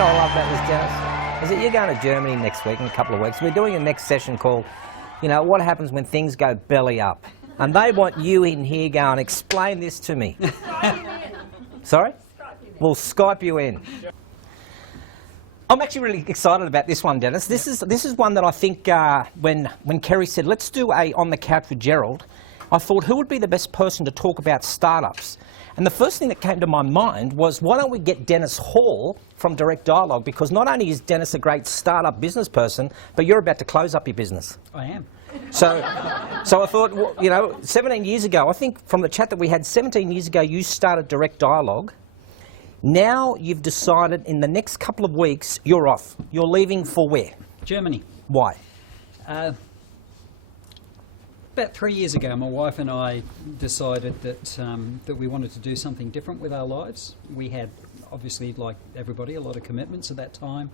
know what I love about this, Dennis? Is that you're going to Germany next week, in a couple of weeks. We're doing a next session called, you know, what happens when things go belly up. And they want you in here going, explain this to me. Sorry? We'll Skype you in. I'm actually really excited about this one, Dennis. This is one that I think when Kerry said, let's do a On the Couch with Gerald, I thought, who would be the best person to talk about startups? And the first thing that came to my mind was, why don't we get Dennis Hall from Direct Dialogue? Because not only is Dennis a great startup business person, but you're about to close up your business. I am. So I thought, well, you know, 17 years ago, I think from the chat that we had 17 years ago, you started Direct Dialogue. Now you've decided in the next couple of weeks, you're off. You're leaving for where? Germany. Why? About 3 years ago, my wife and I decided that that we wanted to do something different with our lives. We had, obviously, like everybody, a lot of commitments at that time.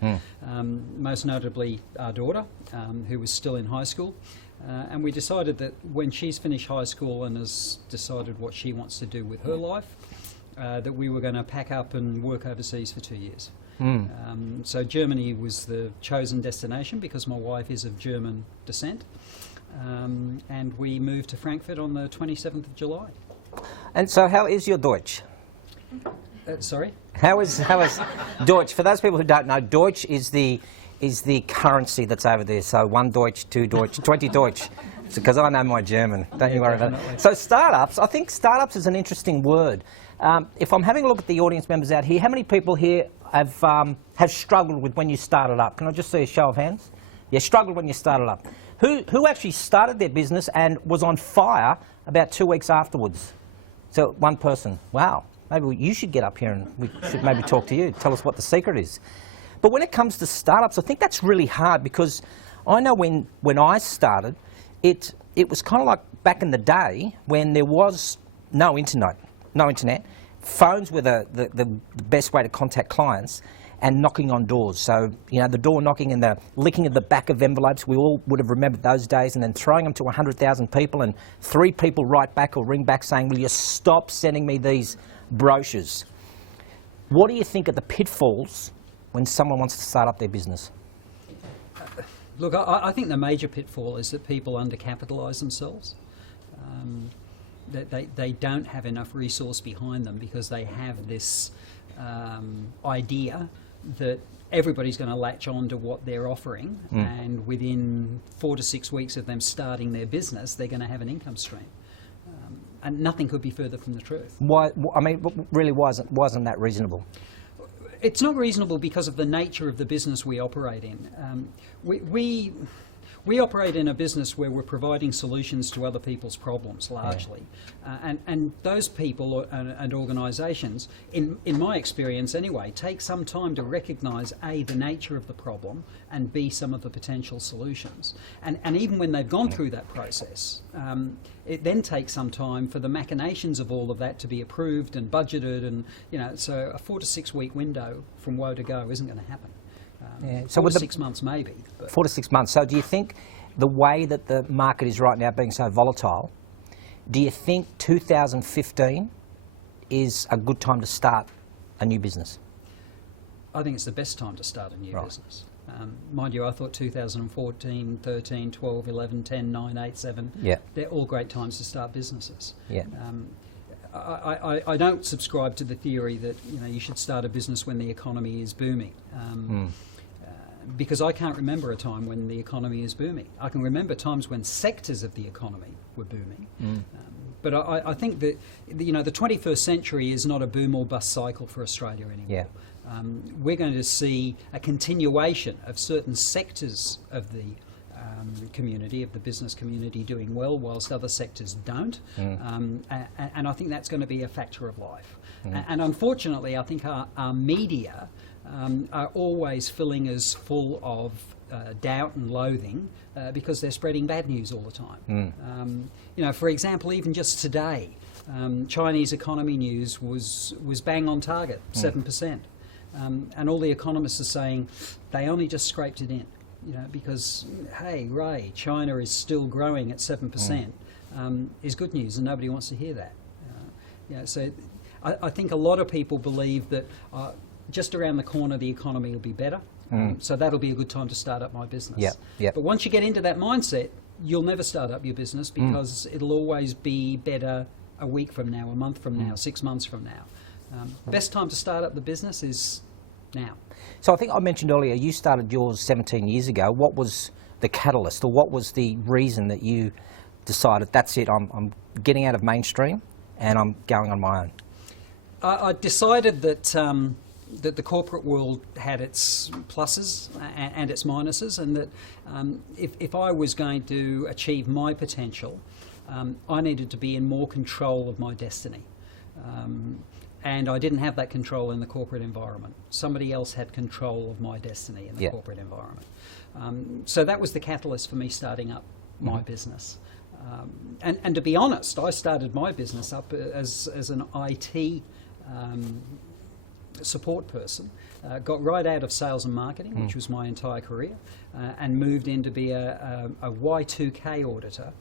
Most notably, our daughter, who was still in high school. And we decided that when she's finished high school and has decided what she wants to do with her life, that we were going to pack up and work overseas for 2 years. So Germany was the chosen destination because my wife is of German descent. And we moved to Frankfurt on the 27th of July. And so how is your Deutsch? Sorry? How is Deutsch? For those people who don't know, Deutsch is the currency that's over there. So 1 Deutsch, 2 Deutsch, 20 Deutsch. Because I know my German. Don't you worry about it. So startups, I think startups is an interesting word. If I'm having a look at the audience members out here, how many people here have struggled with when you started up? Can I just see a show of hands? Yeah, struggled when you started up. Who actually started their business and was on fire about 2 weeks afterwards? So one person. Wow. Maybe you should get up here and we should maybe talk to you. Tell us what the secret is. But when it comes to startups, I think that's really hard because I know when I started, it was kind of like back in the day when there was no internet. Phones were the best way to contact clients, and knocking on doors. So, you know, the door knocking and the licking of the back of envelopes, we all would have remembered those days, and then throwing them to 100,000 people and 3 people write back or ring back saying, will you stop sending me these brochures? What do you think are the pitfalls when someone wants to start up their business? Look, I think the major pitfall is that people undercapitalise themselves. That they don't have enough resource behind them because they have this idea that everybody's going to latch on to what they're offering, and within 4 to 6 weeks of them starting their business, they're going to have an income stream. And nothing could be further from the truth. Why? I mean, really, wasn't that reasonable? It's not reasonable because of the nature of the business we operate in. We operate in a business where we're providing solutions to other people's problems, largely. And those people and organisations, in my experience anyway, take some time to recognise, A, the nature of the problem, and B, some of the potential solutions. And even when they've gone through that process, it then takes some time for the machinations of all of that to be approved and budgeted, and, you know, so a 4 to 6 week window from woe to go isn't going to happen. So 4 to 6 months maybe. But 4 to 6 months. So do you think the way that the market is right now being so volatile, do you think 2015 is a good time to start a new business? I think it's the best time to start a new business. Mind you, I thought 2014, 13, 12, 11, 10, 9, 8, 7, they're all great times to start businesses. Yeah. I don't subscribe to the theory that, you know, you should start a business when the economy is booming. Because I can't remember a time when the economy is booming. I can remember times when sectors of the economy were booming. But I think that, you know, the 21st century is not a boom or bust cycle for Australia anymore. We're going to see a continuation of certain sectors of the community, of the business community, doing well, whilst other sectors don't. And I think that's going to be a factor of life. And unfortunately, I think our media are always filling us full of doubt and loathing because they're spreading bad news all the time. You know, for example, even just today, Chinese economy news was bang on target, 7%. And all the economists are saying they only just scraped it in, you know, because, hey, Ray, China is still growing at 7%, is good news, and nobody wants to hear that. Yeah, so I think a lot of people believe that just around the corner the economy will be better, so that'll be a good time to start up my business. Yep, yep. But once you get into that mindset, you'll never start up your business because it'll always be better a week from now, a month from now, 6 months from now. Best time to start up the business is now. So I think I mentioned earlier, you started yours 17 years ago. What was the catalyst, or what was the reason that you decided, that's it, I'm getting out of mainstream and I'm going on my own? I decided that that the corporate world had its pluses and its minuses, and that if I was going to achieve my potential, I needed to be in more control of my destiny. And I didn't have that control in the corporate environment. Somebody else had control of my destiny in the corporate environment. So that was the catalyst for me starting up my business. And to be honest, I started my business up as an IT support person, got right out of sales and marketing, which was my entire career, and moved in to be a Y2K auditor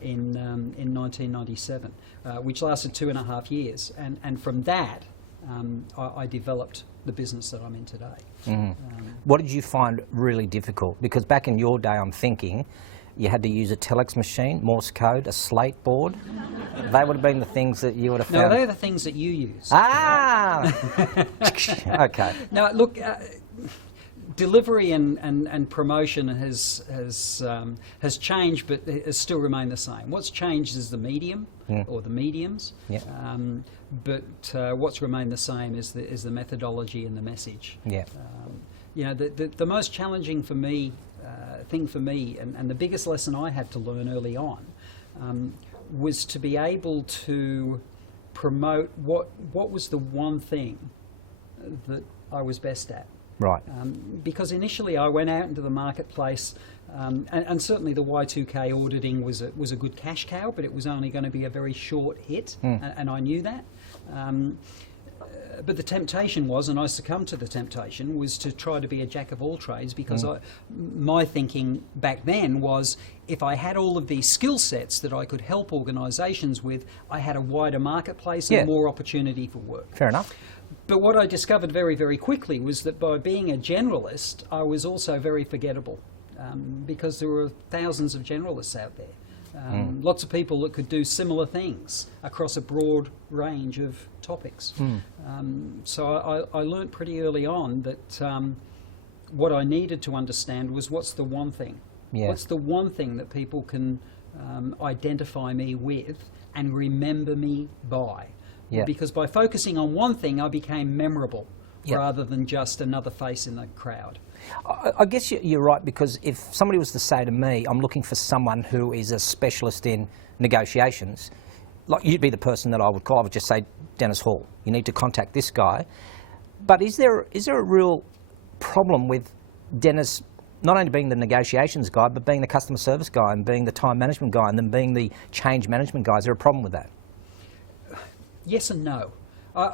in 1997, which lasted 2.5 years. And from that, I developed the business that I'm in today. What did you find really difficult? Because back in your day, I'm thinking, you had to use a telex machine, Morse code, a slate board. They would have been the things that you would have found. No, they're the things that you use. Ah! Okay. Now, look, delivery and promotion has changed, but it has still remained the same. What's changed is the medium or the mediums. Yeah. But what's remained the same is the methodology and the message. Yeah. You know, the most challenging for me thing for me, and the biggest lesson I had to learn early on, was to be able to promote what was the one thing that I was best at. Right. Because initially I went out into the marketplace, and certainly the Y2K auditing was a good cash cow, but it was only going to be a very short hit, and I knew that. But the temptation was, and I succumbed to the temptation, was to try to be a jack of all trades, because my thinking back then was, if I had all of these skill sets that I could help organisations with, I had a wider marketplace and more opportunity for work. Fair enough. But what I discovered very, very quickly was that by being a generalist, I was also very forgettable, because there were thousands of generalists out there. Lots of people that could do similar things across a broad range of topics. So I learnt pretty early on that what I needed to understand was, what's the one thing? Yeah. What's the one thing that people can identify me with and remember me by? Yeah. Because by focusing on one thing, I became memorable rather than just another face in the crowd. I guess you're right, because if somebody was to say to me, I'm looking for someone who is a specialist in negotiations, like, you'd be the person that I would call. I would just say, Dennis Hall, you need to contact this guy. But is there a real problem with Dennis not only being the negotiations guy, but being the customer service guy and being the time management guy and then being the change management guy? Is there a problem with that? Yes and no.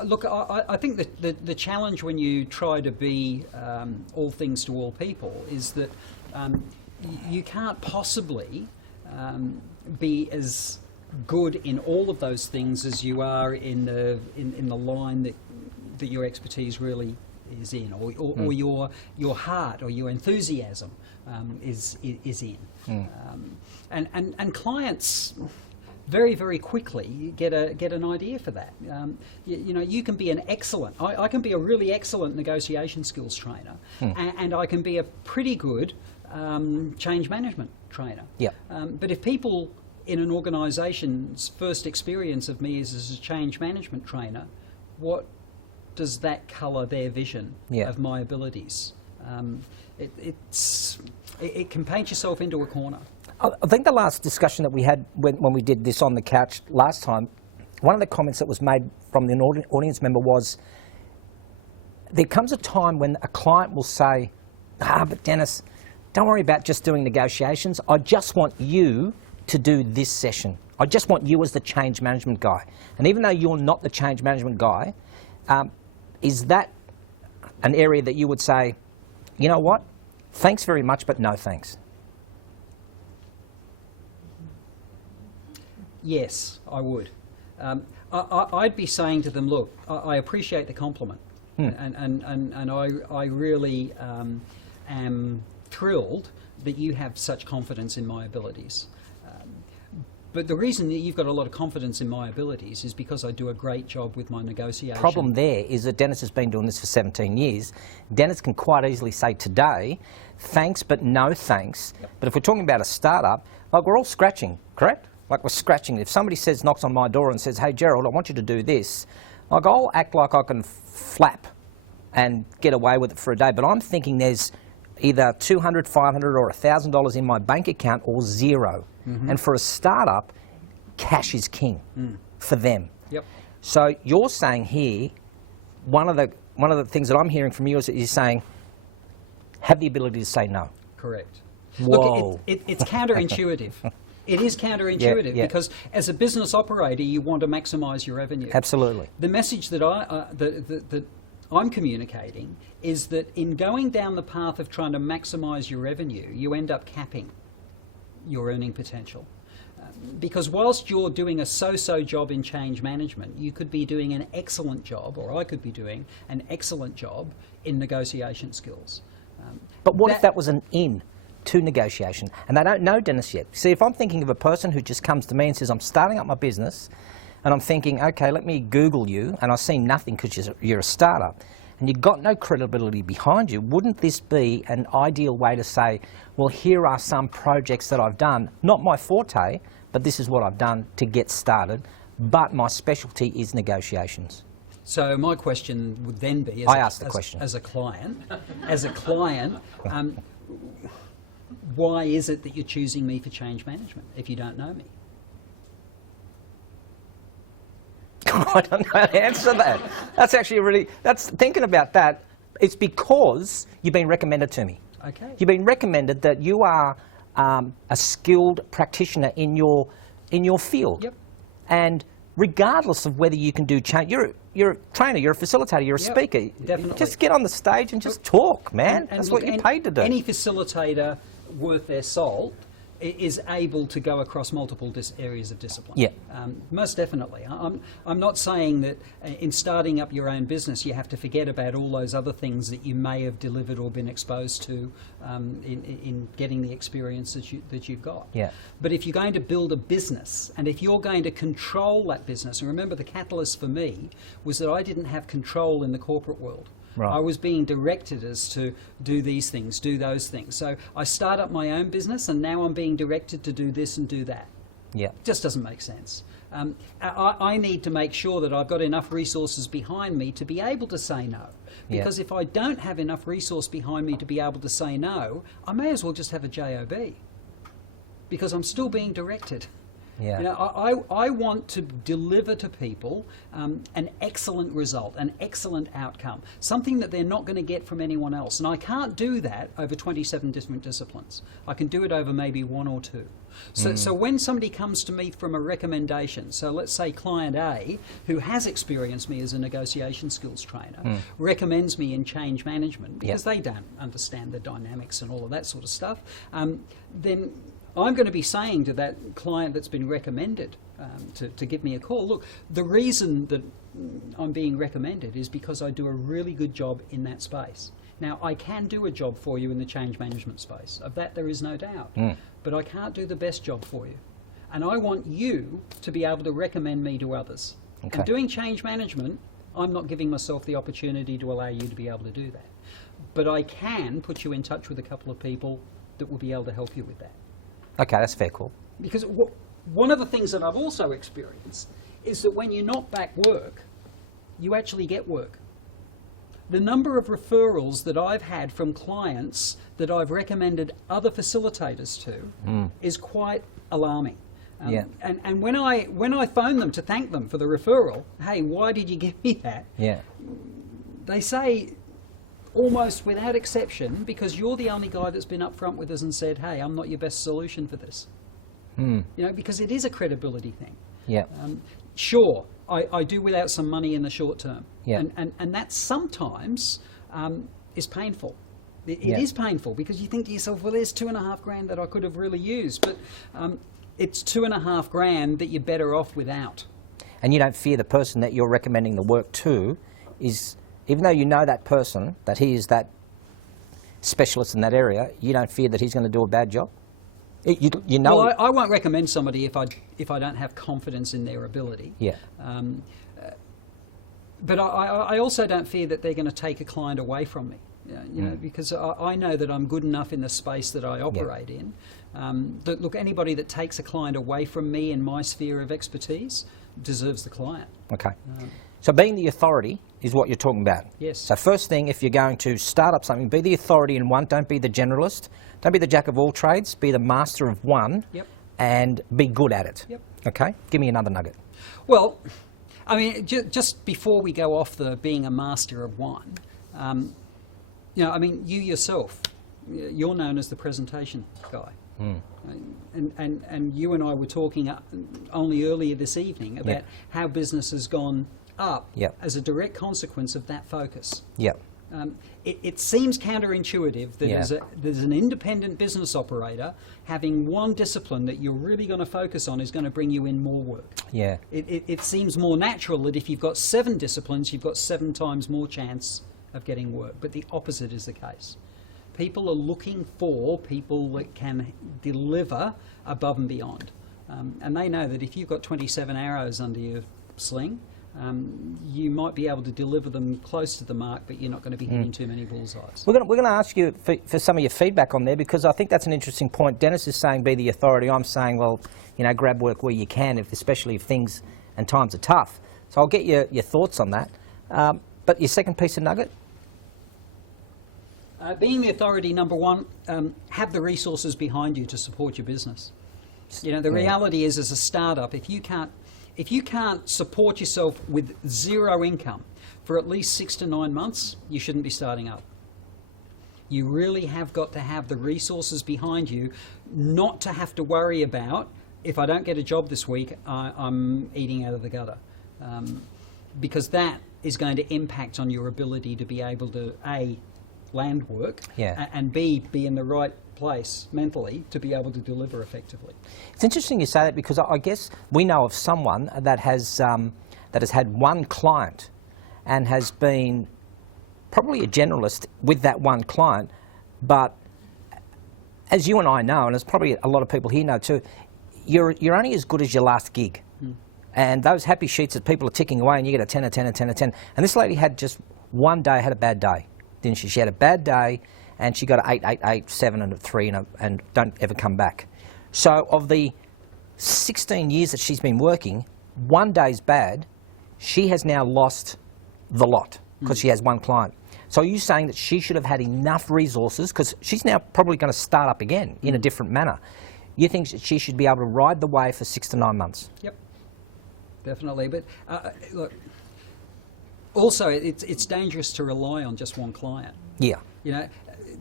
Look, I think that the challenge when you try to be all things to all people is that you can't possibly be as good in all of those things as you are in the line that your expertise really is in, or your heart or your enthusiasm is in. And clients very, very quickly get an idea for that. You know, you can be an excellent, I can be a really excellent negotiation skills trainer, and I can be a pretty good change management trainer. Yep. But if people in an organisation's first experience of me is as a change management trainer, what does that colour their vision of my abilities? It can paint yourself into a corner. I think the last discussion that we had when we did this on the couch last time, one of the comments that was made from the audience member was, there comes a time when a client will say, but Dennis, don't worry about just doing negotiations. I just want you to do this session. I just want you as the change management guy. And even though you're not the change management guy, is that an area that you would say, you know what, thanks very much, but no thanks? Yes, I would. I'd be saying to them, look, I appreciate the compliment, And I really am thrilled that you have such confidence in my abilities. But the reason that you've got a lot of confidence in my abilities is because I do a great job with my negotiation. Problem there is that Dennis has been doing this for 17 years. Dennis can quite easily say today, thanks but no thanks. Yep. But if we're talking about a startup, like we're all scratching, correct? Like we're scratching. If somebody knocks on my door and says, hey Gerald, I want you to do this, like I'll act like I can flap and get away with it for a day. But I'm thinking there's either $200, $500 or $1,000 in my bank account or zero. Mm-hmm. And for a startup, cash is king for them. Yep. So you're saying here, one of the things that I'm hearing from you is that you're saying, have the ability to say no. Correct. Whoa. Look, it's counterintuitive. It is counterintuitive because as a business operator, you want to maximise your revenue. Absolutely. The message that that I'm communicating is that in going down the path of trying to maximise your revenue, you end up capping your earning potential. Because whilst you're doing a so-so job in change management, you could be doing an excellent job, or I could be doing an excellent job in negotiation skills. But what if that was an in to negotiation? And they don't know Dennis yet. See, if I'm thinking of a person who just comes to me and says, I'm starting up my business, and I'm thinking, okay, let me Google you, and I see nothing because you're a startup, and you've got no credibility behind you, wouldn't this be an ideal way to say, well, here are some projects that I've done, not my forte, but this is what I've done to get started, but my specialty is negotiations? So my question would then be, as a client, why is it that you're choosing me for change management if you don't know me? I don't know how to answer that. That's actually thinking about that, it's because you've been recommended to me. Okay. You've been recommended that you are a skilled practitioner in your field. Yep. And regardless of whether you can do change, you're a trainer, you're a facilitator, you're a speaker. Definitely. Just get on the stage and just talk, man. That's what you're paid to do. Any facilitator worth their salt is able to go across multiple areas of discipline. Yeah. Most definitely. I'm not saying that in starting up your own business you have to forget about all those other things that you may have delivered or been exposed to in getting the experience that you've got. Yeah. But if you're going to build a business, and if you're going to control that business, and remember the catalyst for me was that I didn't have control in the corporate world. Right. I was being directed as to do these things, do those things. So I start up my own business and now I'm being directed to do this and do that. Yeah. It just doesn't make sense. I need to make sure that I've got enough resources behind me to be able to say no. Because if I don't have enough resource behind me to be able to say no, I may as well just have a JOB. Because I'm still being directed. Yeah. You know, I want to deliver to people an excellent result, an excellent outcome, something that they're not going to get from anyone else. And I can't do that over 27 different disciplines. I can do it over maybe one or two. So when somebody comes to me from a recommendation, so let's say client A, who has experienced me as a negotiation skills trainer, recommends me in change management because they don't understand the dynamics and all of that sort of stuff, then I'm going to be saying to that client that's been recommended to give me a call, look, the reason that I'm being recommended is because I do a really good job in that space. Now, I can do a job for you in the change management space. Of that, there is no doubt. But I can't do the best job for you. And I want you to be able to recommend me to others. Okay. And doing change management, I'm not giving myself the opportunity to allow you to be able to do that. But I can put you in touch with a couple of people that will be able to help you with that. Okay, that's fair call. Because one of the things that I've also experienced is that when you knock back work, you actually get work. The number of referrals that I've had from clients that I've recommended other facilitators to is quite alarming. And when I phone them to thank them for the referral, hey, why did you give me that? Yeah. They say, almost without exception, because you're the only guy that's been upfront with us and said, hey, I'm not your best solution for this. You know, because it is a credibility thing. Yeah. Sure, I do without some money in the short term. Yeah. And that sometimes is painful. It is painful because you think to yourself, well, there's $2,500 that I could have really used, but it's $2,500 that you're better off without. And you don't fear the person that you're recommending the work to is even though you know that person, that he is that specialist in that area, you don't fear that he's going to do a bad job? You know. Well, I won't recommend somebody if I don't have confidence in their ability. Yeah. But I also don't fear that they're going to take a client away from me. You know, because I know that I'm good enough in the space that I operate in. That, look, anybody that takes a client away from me in my sphere of expertise deserves the client. Okay. So being the authority is what you're talking about. Yes. So first thing, if you're going to start up something, be the authority in one. Don't be the generalist. Don't be the jack of all trades. Be the master of one. Yep. And be good at it. Yep. Okay. Give me another nugget. Well, I mean, just before we go off the being a master of one, you know, I mean, you yourself, you're known as the presentation guy. And you and I were talking only earlier this evening about how business has gone up as a direct consequence of that focus. Yep. It seems counterintuitive that as an independent business operator, having one discipline that you're really going to focus on is going to bring you in more work. Yeah. It seems more natural that if you've got 7 disciplines, you've got 7 times more chance of getting work. But the opposite is the case. People are looking for people that can deliver above and beyond. And they know that if you've got 27 arrows under your sling, you might be able to deliver them close to the mark, but you're not going to be hitting too many bullseyes. We're going to ask you for some of your feedback on there, because I think that's an interesting point. Dennis is saying be the authority. I'm saying, well, you know, grab work where you can, especially if things and times are tough. So I'll get your thoughts on that. But your second piece of nugget? Being the authority, number one, have the resources behind you to support your business. You know, the reality is, as a startup, if you can't support yourself with 0 income for at least 6 to 9 months, you shouldn't be starting up. You really have got to have the resources behind you, not to have to worry about, if I don't get a job this week, I'm eating out of the gutter. Because that is going to impact on your ability to be able to, A, land work, and B, be in the right place mentally to be able to deliver effectively. It's interesting you say that, because I guess we know of someone that has had one client and has been probably a generalist with that one client, but as you and I know, and as probably a lot of people here know too, you're only as good as your last gig. And those happy sheets that people are ticking away, and you get a 10, a 10, a 10, a 10. And this lady had just one day, had a bad day, didn't she? She had a bad day, and she got an 8, 8, 8, 7, and a 3, and don't ever come back. So of the 16 years that she's been working, one day's bad, she has now lost the lot because she has one client. So are you saying that she should have had enough resources, because she's now probably going to start up again in a different manner? You think that she should be able to ride the wave for 6 to 9 months? Yep, definitely. But look, also it's dangerous to rely on just one client. Yeah. You know,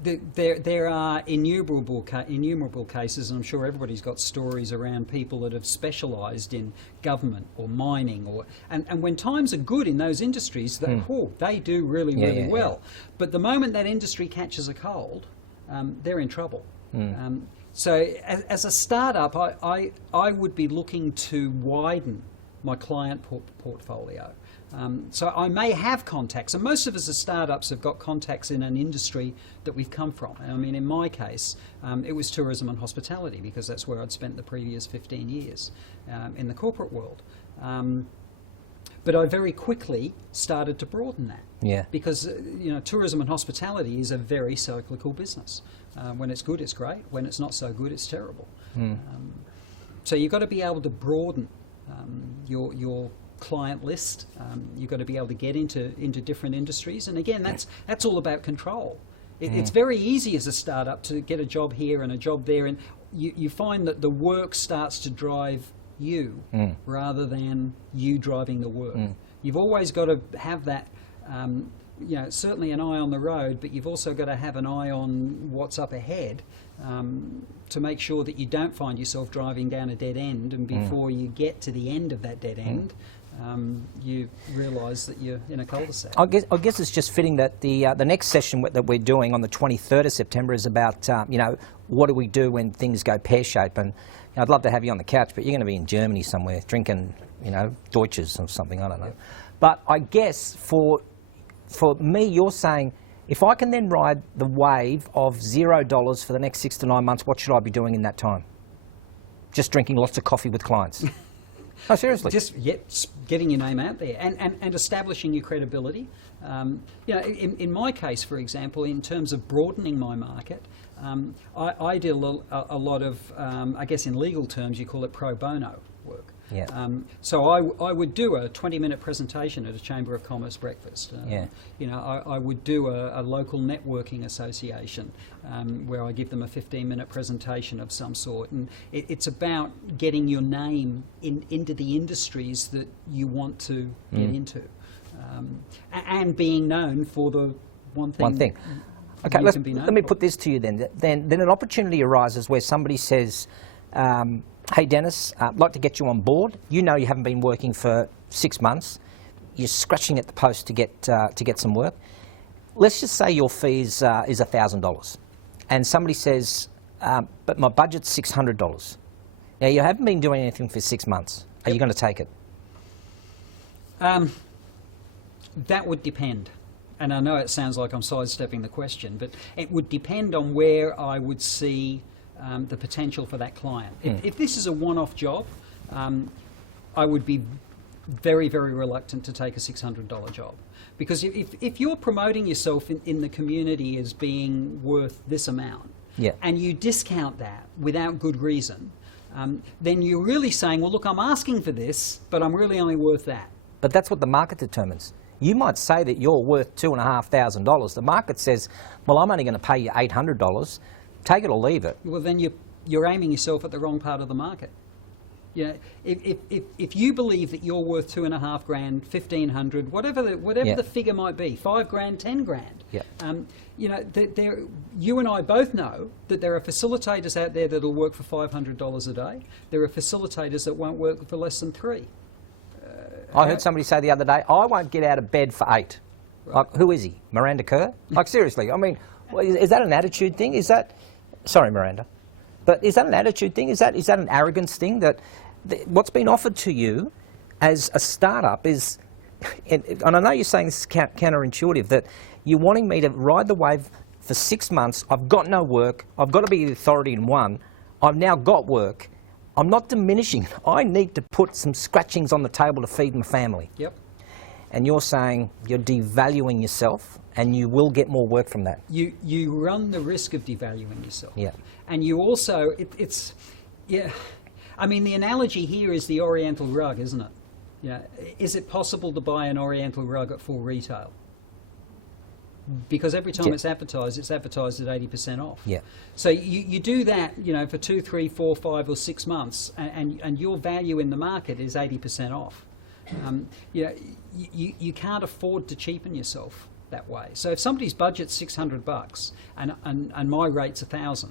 there are innumerable cases, and I'm sure everybody's got stories around people that have specialised in government or mining, and when times are good in those industries, they do really well. But the moment that industry catches a cold, they're in trouble. So as a startup, I would be looking to widen my client portfolio. So I may have contacts, and most of us as startups have got contacts in an industry that we've come from. I mean, in my case, it was tourism and hospitality, because that's where I'd spent the previous 15 years in the corporate world. But I very quickly started to broaden that. Yeah. Because you know, tourism and hospitality is a very cyclical business. When it's good, it's great. When it's not so good, it's terrible. So you've got to be able to broaden your client list. You've got to be able to get into different industries, and again, that's all about control. It's very easy as a startup to get a job here and a job there, and you find that the work starts to drive you rather than you driving the work. You've always got to have that, you know, certainly an eye on the road, but you've also got to have an eye on what's up ahead, to make sure that you don't find yourself driving down a dead end, and before you get to the end of that dead end, you realise that you're in a cul-de-sac. I guess it's just fitting that the next session that we're doing on the 23rd of September is about, you know, what do we do when things go pear-shaped? And you know, I'd love to have you on the couch, but you're going to be in Germany somewhere drinking, you know, Deutsches or something, I don't know. But I guess for for me, you're saying, if I can then ride the wave of $0 for the next 6 to 9 months, what should I be doing in that time? Just drinking lots of coffee with clients. No, seriously. Just getting your name out there and establishing your credibility. In my case, for example, in terms of broadening my market, I did a lot of, I guess in legal terms, you call it pro bono work. Yeah. So I would do a 20-minute presentation at a Chamber of Commerce breakfast. I would do a local networking association where I give them a 15-minute presentation of some sort. And it's about getting your name into the industries that you want to get into. And being known for the one thing. Okay, let me put this to you then. Then an opportunity arises where somebody says, hey Dennis, I'd like to get you on board. You know you haven't been working for 6 months. You're scratching at the post to get some work. Let's just say your fee is $1,000, and somebody says, but my budget's $600. Now you haven't been doing anything for 6 months. Are you going to take it? That would depend. And I know it sounds like I'm sidestepping the question, but it would depend on where I would see the potential for that client. If this is a one-off job, I would be very, very reluctant to take a $600 job. Because if you're promoting yourself in the community as being worth this amount, and you discount that without good reason, then you're really saying, well, look, I'm asking for this, but I'm really only worth that. But that's what the market determines. You might say that you're worth $2,500. The market says, well, I'm only going to pay you $800. Take it or leave it. Well, then you're aiming yourself at the wrong part of the market. If you believe that you're worth $2,500, $1,500, whatever the figure might be, $5,000, $10,000. You and I both know that there are facilitators out there that'll work for $500 a day. There are facilitators that won't work for less than $3. I heard somebody say the other day, I won't get out of bed for $8. Right. Like, who is he? Miranda Kerr? Like, seriously, I mean, is that an attitude thing? Is that, sorry, Miranda, but is that an attitude thing? Is that an arrogance thing? That what's been offered to you as a startup is, and I know you're saying this is counterintuitive, that you're wanting me to ride the wave for 6 months, I've got no work, I've got to be the authority in one, I've now got work, I'm not diminishing it. I need to put some scratchings on the table to feed my family. Yep. And you're saying you're devaluing yourself, and you will get more work from that. You run the risk of devaluing yourself. Yeah. And you also, I mean, the analogy here is the Oriental rug, isn't it? Is it possible to buy an Oriental rug at full retail? Because every time it's advertised at 80% off. Yeah. So you do that, for 2, 3, 4, 5, or 6 months, and your value in the market is 80% off. You can't afford to cheapen yourself that way. So if somebody's budget's $600 and my rate's $1,000,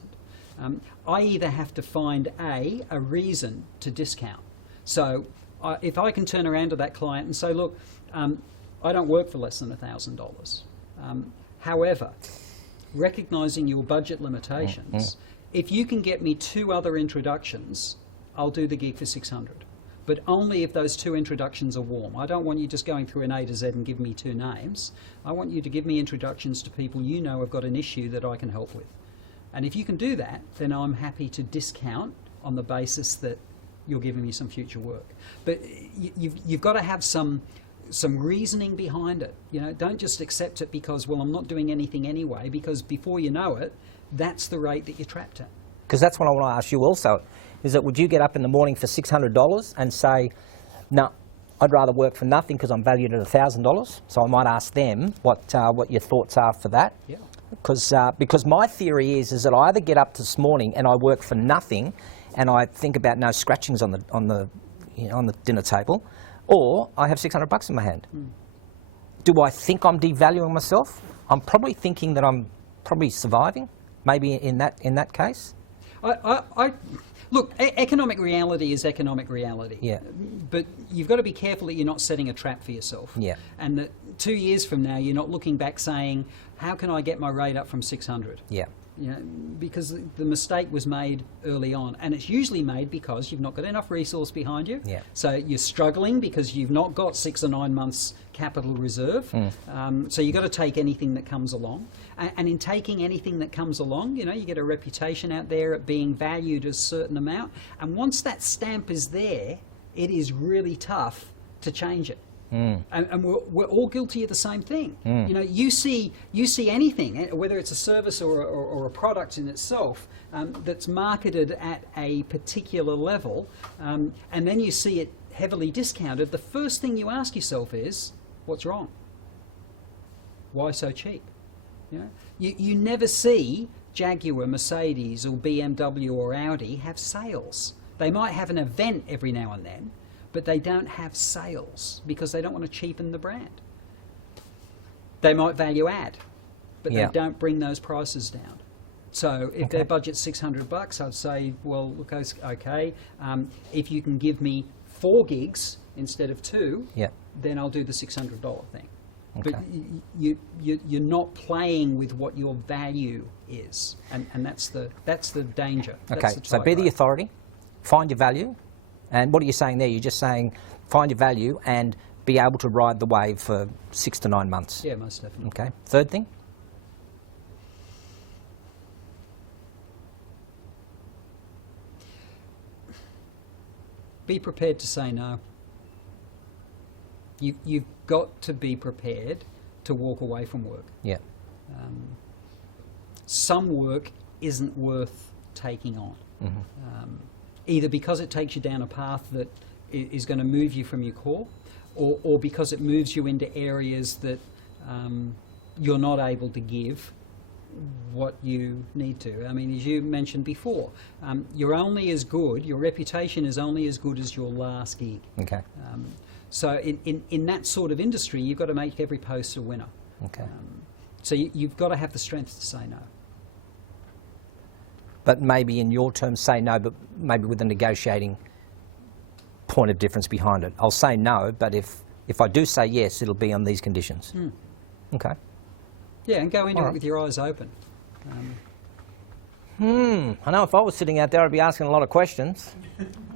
I either have to find a reason to discount. So if I can turn around to that client and say, look, I don't work for less than $1,000. However, recognising your budget limitations, if you can get me 2 other introductions, I'll do the gig for $600. But only if those 2 introductions are warm. I don't want you just going through an A to Z and give me 2 names. I want you to give me introductions to people you know have got an issue that I can help with. And if you can do that, then I'm happy to discount on the basis that you're giving me some future work. But you've got to have some reasoning behind it. Don't just accept it because, well, I'm not doing anything anyway, because before you know it, that's the rate that you're trapped at. Because that's what I want to ask you also, is that would you get up in the morning for $600 and say, no, I'd rather work for nothing because I'm valued at $1,000? So I might ask them what your thoughts are for that. Yeah. Because my theory is that I either get up this morning and I work for nothing, and I think about no scratchings on the dinner table, or I have $600 in my hand. Do I think I'm devaluing myself? I'm probably thinking that I'm probably surviving, maybe in that case. Look, economic reality is economic reality. Yeah. But you've got to be careful that you're not setting a trap for yourself. Yeah. And that 2 years from now, you're not looking back saying, how can I get my rate up from 600? Yeah. You know, because the mistake was made early on, and it's usually made because you've not got enough resource behind you. Yeah. So you're struggling because you've not got 6 or 9 months capital reserve. So you've got to take anything that comes along, and in taking anything that comes along, you know, you get a reputation out there at being valued a certain amount, and once that stamp is there, it is really tough to change it. And we're all guilty of the same thing. You know, you see anything, whether it's a service or a product in itself, that's marketed at a particular level, and then you see it heavily discounted. The first thing you ask yourself is, what's wrong? Why so cheap? You know, you never see Jaguar, Mercedes, or BMW or Audi have sales. They might have an event every now and then, but they don't have sales because they don't want to cheapen the brand. They might value add, but they don't bring those prices down. So if their budget's $600, I'd say, well, look, okay, if you can give me 4 gigs instead of 2, then I'll do the $600 thing. Okay. But you're not playing with what your value is, and that's the danger. Okay, That's the so be the tightrope. authority, find your value, and what are you saying there? You're just saying find your value and be able to ride the wave for 6 to 9 months. Yeah, most definitely. Okay, third thing? Be prepared to say no. You've got to be prepared to walk away from work. Yeah. Some work isn't worth taking on. Either because it takes you down a path that is going to move you from your core, or because it moves you into areas that you're not able to give what you need to. I mean, as you mentioned before, you're only as good, your reputation is only as good as your last gig. Okay. So in that sort of industry, you've got to make every post a winner. Okay. So you've got to have the strength to say no. But maybe in your terms say no, but maybe with a negotiating point of difference behind it. I'll say no, but if I do say yes, it'll be on these conditions. Okay. Yeah, and go into All it right. with your eyes open. I know if I was sitting out there, I'd be asking a lot of questions.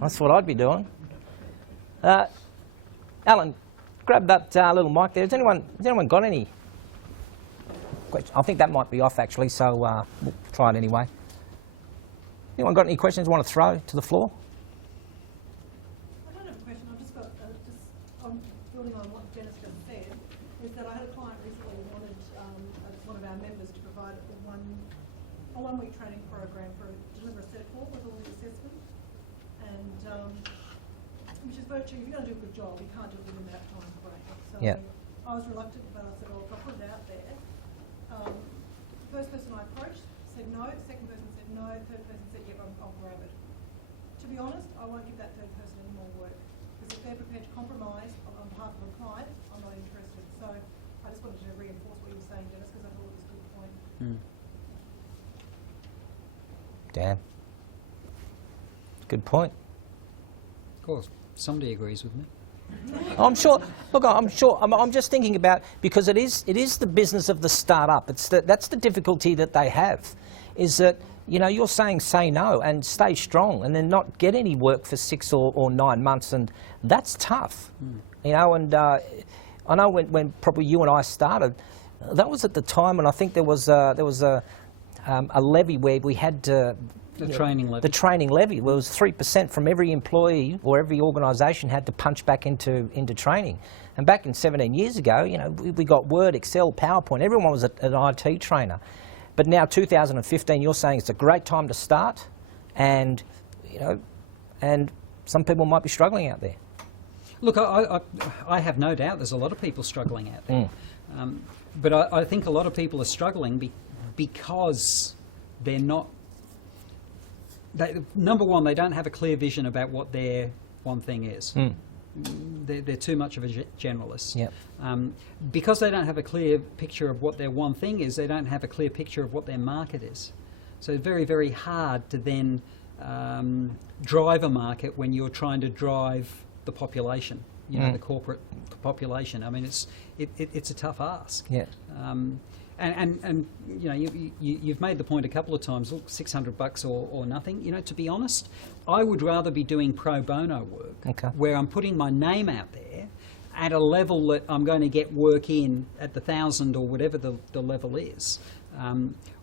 That's what I'd be doing. Alan, grab that little mic there. Has anyone got any questions? I think that might be off actually, so we'll try it anyway. Anyone got any questions you want to throw to the floor? I don't have a question. I've just got, I'm building on what Dennis just said, is that I had a client recently who wanted one of our members to provide a one-week training program for deliver a set call with all the assessment, and which is virtually, if you're going to do a good job, you can't do it within that time frame. So I was reluctant, but I said, oh, if I put it out there, the first person I approached said no, second person said no, third person said, yeah, I'll grab it. To be honest, I won't give that third person any more work, because if they're prepared to compromise on behalf of a client, I'm not interested. So I just wanted to reinforce what you were saying, Dennis, because I thought it was a good point. Dan. Good point. Of course, somebody agrees with me. I'm sure. Look, I'm sure. I'm just thinking about, because it is the business of the startup. That's the difficulty that they have, is that you're saying say no and stay strong, and then not get any work for 6 or 9 months, and that's tough. And I know when probably you and I started, that was at the time when I think there was a levy where we had to. The training levy. The training levy was 3% from every employee or every organisation had to punch back into training. And back in 17 years ago, we got Word, Excel, PowerPoint. Everyone was an IT trainer. But now, 2015, you're saying it's a great time to start, and and some people might be struggling out there. Look, I have no doubt there's a lot of people struggling out there. But I think a lot of people are struggling because they're not. Number one, they don't have a clear vision about what their one thing is. They're too much of a generalist. Yep. Because they don't have a clear picture of what their one thing is, they don't have a clear picture of what their market is. So it's very, very hard to then drive a market when you're trying to drive the population, the corporate population. I mean, it's a tough ask. Yeah. And you know, you've made the point a couple of times. Look, $600 or nothing. You know, to be honest, I would rather be doing pro bono work where I'm putting my name out there at a level that I'm going to get work in at the 1,000 or whatever the level is,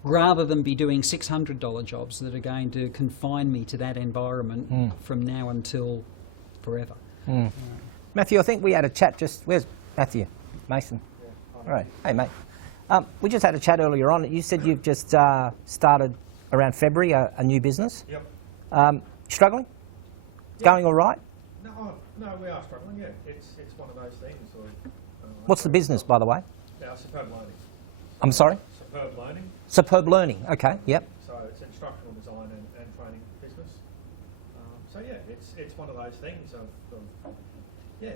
rather than be doing $600 jobs that are going to confine me to that environment from now until forever. Matthew, I think we had a chat where's Matthew? Mason. Yeah, all right. Hey, mate. We just had a chat earlier on. You said you've just started around February a new business. Yep. Struggling? Yeah. Going all right? No, we are struggling. Yeah, it's one of those things. What's the business, by the way? Superb Learning. I'm sorry? Superb Learning. Superb Learning. Okay. Yep. So it's instructional design and training business. So yeah, it's one of those things of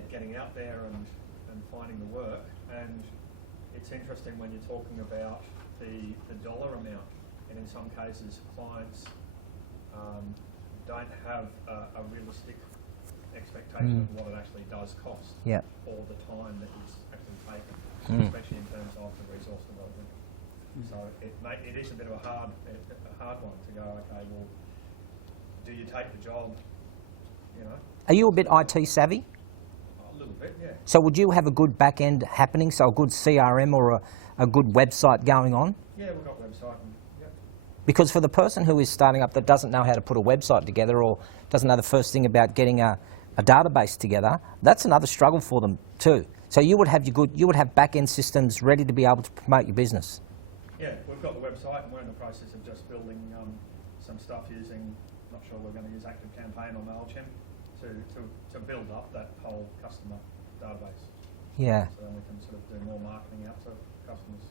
getting out there and finding the work. And it's interesting when you're talking about the dollar amount, and in some cases clients don't have a realistic expectation of what it actually does cost, or the time that is actually taken, especially in terms of the resource development. So it is a bit of a hard one to go, okay, well, do you take the job, you know? Are you a bit IT savvy? A little bit, yeah. So would you have a good back end happening, so a good CRM or a good website going on? Yeah, we've got website. Because for the person who is starting up that doesn't know how to put a website together or doesn't know the first thing about getting a database together, that's another struggle for them too. So you would have back end systems ready to be able to promote your business. Yeah, we've got the website and we're in the process of just building some stuff using, not sure we're going to use ActiveCampaign or MailChimp to build up that whole customer database. Yeah. So then we can sort of do more marketing out to customers.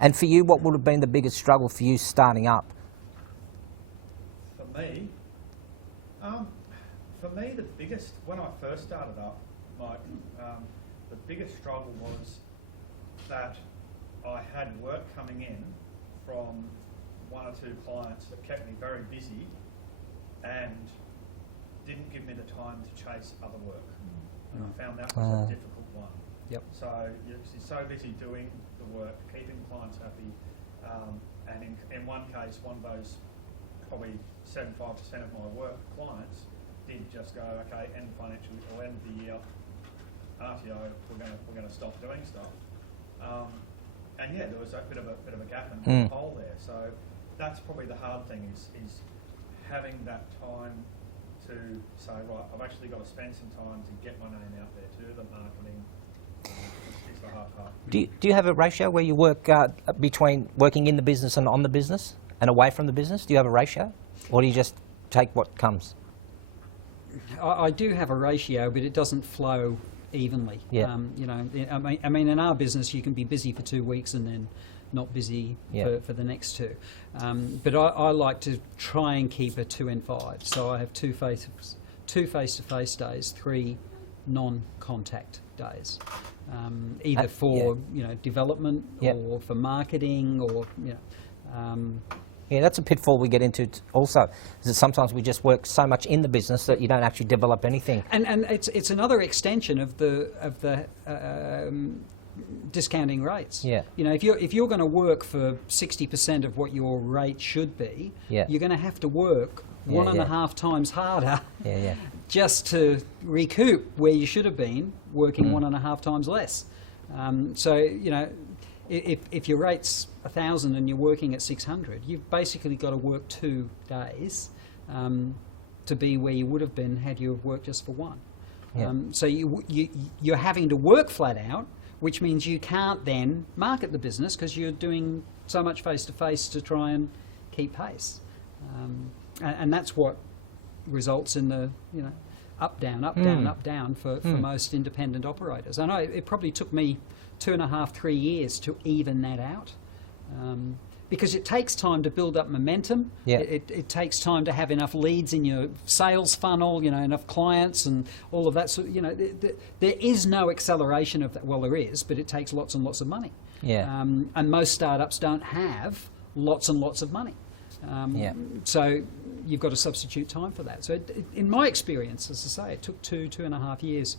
And for you, what would have been the biggest struggle for you starting up? For me, the biggest, when I first started up, Mike, the biggest struggle was that I had work coming in from one or two clients that kept me very busy and didn't give me the time to chase other work. And I found that was a difficult one. Yep. So you're so busy doing the work, keeping clients happy, and in one case, one of those probably 75% of my work clients did just go, okay, end of financial or end of the year, RTO, we're going to stop doing stuff. And yeah, there was a bit of a gap and a hole there. So that's probably the hard thing is having that time to say, right, I've actually got to spend some time to get my name out there, to do the marketing. Is the hard part. Do you have a ratio where you work between working in the business and on the business and away from the business? Do you have a ratio, or do you just take what comes? I do have a ratio, but it doesn't flow evenly. Yeah. You know, I mean, in our business, you can be busy for 2 weeks and then not busy for the next two. But I like to try and keep a 2 and 5. So I have two face-to-face days, 3 non-contact days, either for development or for marketing or Yeah, that's a pitfall we get into also, is that sometimes we just work so much in the business that you don't actually develop anything. And it's another extension of the discounting rates. Yeah. You know, if you're going to work for 60% of what your rate should be, you're going to have to work 1.5 times harder just to recoup where you should have been working 1.5 times less. So, you know, if your rate's 1,000 and you're working at 600, you've basically got to work 2 days to be where you would have been had you have worked just for 1. Yeah. So you're having to work flat out, which means you can't then market the business because you're doing so much face-to-face to try and keep pace. And that's what results in the, up, down, up, down, up, down for most independent operators. I know it probably took me 2.5, 3 years to even that out. Because it takes time to build up momentum. Yeah. It takes time to have enough leads in your sales funnel, enough clients and all of that. So, there is no acceleration of that. Well, there is, but it takes lots and lots of money. Yeah. And most startups don't have lots and lots of money. So you've got to substitute time for that. So in my experience, as I say, it took 2.5 years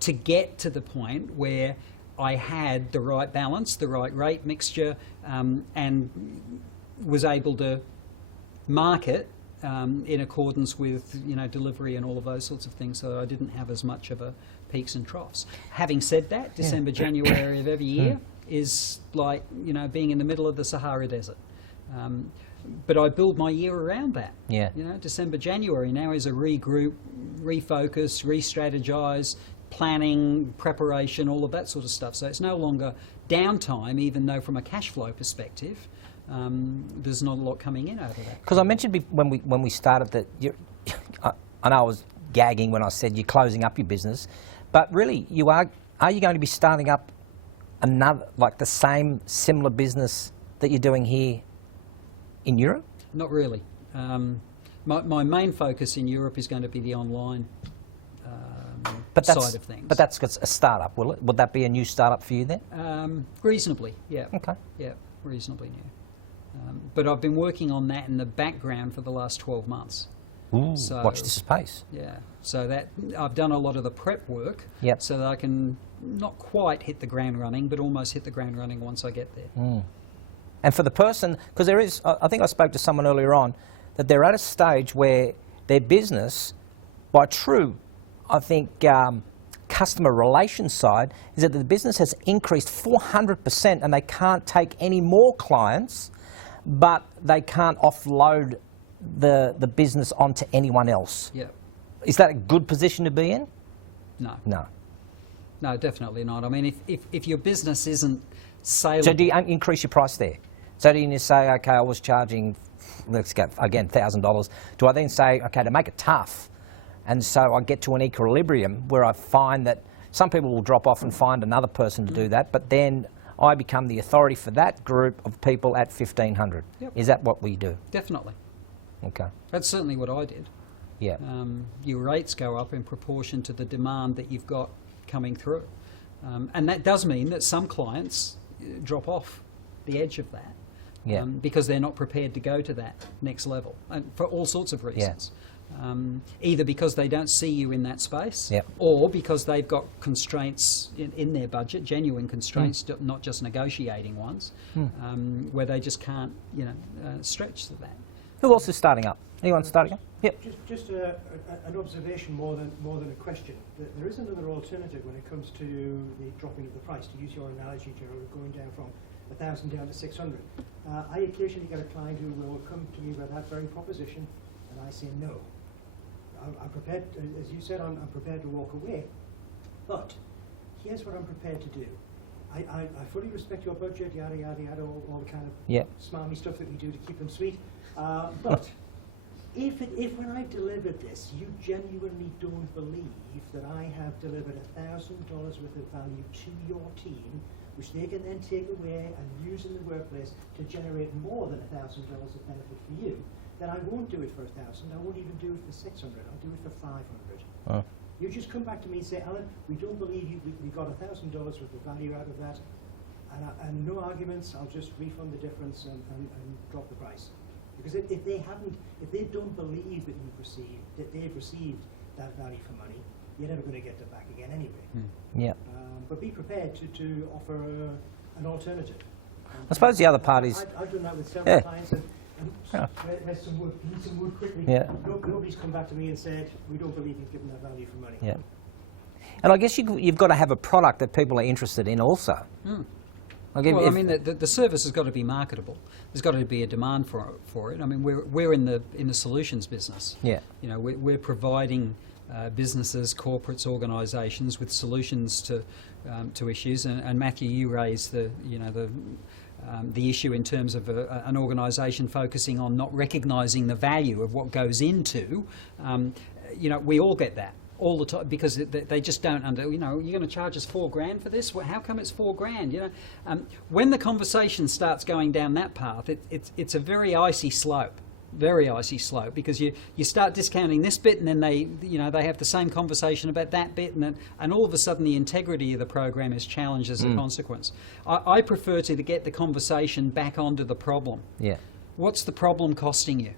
to get to the point where I had the right balance, the right rate mixture, and was able to market in accordance with delivery and all of those sorts of things, so I didn't have as much of a peaks and troughs. Having said that, December, January of every year is like being in the middle of the Sahara Desert. But I build my year around that. Yeah. December, January now is a regroup, refocus, re-strategize, planning, preparation, all of that sort of stuff. So it's no longer downtime, even though from a cash flow perspective, there's not a lot coming in out of that. Because I mentioned when we started that I know I was gagging when I said you're closing up your business, but really are you going to be starting up another, like the same similar business that you're doing here in Europe? Not really. My main focus in Europe is going to be the online side of things. But that's a startup, will it? Would that be a new startup for you then? Reasonably, yeah. Okay. Yeah, reasonably new. But I've been working on that in the background for the last 12 months. Ooh, So, watch this space. Yeah, so that I've done a lot of the prep work Yep. so that I can not quite hit the ground running, but almost hit the ground running once I get there. And for the person, because there is, I think I spoke to someone earlier on, that they're at a stage where their business, by true, I think, customer relations side, is that the business has increased 400% and they can't take any more clients, but they can't offload the business onto anyone else. Yeah. Is that a good position to be in? No. No. No, definitely not. I mean, if your business isn't saleable... So do you increase your price there? So do you say, okay, I was charging, let's go, again, $1,000. Do I then say, okay, to make it tough, and so I get to an equilibrium where I find that some people will drop off and find another person to do that, but then I become the authority for that group of people at 1,500. Yep. Is that what we do? Definitely. Okay. That's certainly what I did. Yeah. Your rates go up in proportion to the demand that you've got coming through. And that does mean that some clients drop off the edge of that. Yeah. Because they're not prepared to go to that next level, and for all sorts of reasons. Either because they don't see you in that space, Yep. or because they've got constraints in their budget, genuine constraints, not just negotiating ones, where they just can't, stretch to that. Who else is starting up? Anyone starting up? Yep. Just an observation more than a question. There is another alternative when it comes to the dropping of the price. To use your analogy, Gerald, going down from 1,000 down to 600. I occasionally get a client who will come to me with that very proposition, and I say no. I'm prepared, as you said, I'm prepared to walk away. But here's what I'm prepared to do. I fully respect your budget, yada yada yada, all the kind of smarmy stuff that we do to keep them sweet. But if when I've delivered this, you genuinely don't believe that I have delivered $1,000 worth of value to your team, which they can then take away and use in the workplace to generate more than $1,000 of benefit for you, then I won't do it for 1,000. I won't even do it for 600. I'll do it for 500. You just come back to me and say, Alan, we don't believe you. We got $1,000 worth of value out of that, and no arguments. I'll just refund the difference and drop the price. Because if they don't believe that they've received that value for money, you're never going to get them back again anyway. Yeah. But be prepared to offer an alternative. I suppose the other part is... I've done that with several clients, and Yeah. there's some wood. Need some wood quickly. Yeah. Nobody's come back to me and said, we don't believe you've given that value for money. Yeah. And I guess you've got to have a product that people are interested in also. Well, I mean, the service has got to be marketable. There's got to be a demand for it. I mean, we're in the solutions business. Yeah. We're providing businesses, corporates, organisations with solutions to issues. And Matthew, you raised the issue in terms of an organisation focusing on not recognising the value of what goes into. We all get that all the time because they just don't you're going to charge us $4,000 for this? Well, how come it's $4,000? When the conversation starts going down that path, it's a very icy slope. Very icy slope, because you start discounting this bit, and then they have the same conversation about that bit, and all of a sudden the integrity of the program is challenged as a consequence. I prefer to get the conversation back onto the problem. Yeah. What's the problem costing you?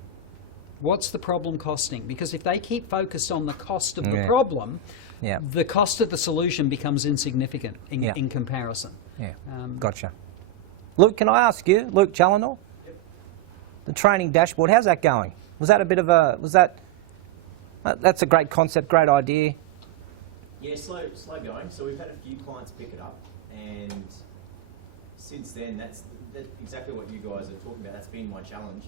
What's the problem costing? Because if they keep focused on the cost of the Yeah. problem, Yeah. the cost of the solution becomes insignificant in, Yeah. in comparison. Yeah. Um, Gotcha. Luke, can I ask you, Luke Challenor? Yep. The training dashboard, how's that going? Was that a bit of a, that's a great concept, great idea. Yeah, slow going. So we've had a few clients pick it up, and since then, that's exactly what you guys are talking about. That's been my challenge,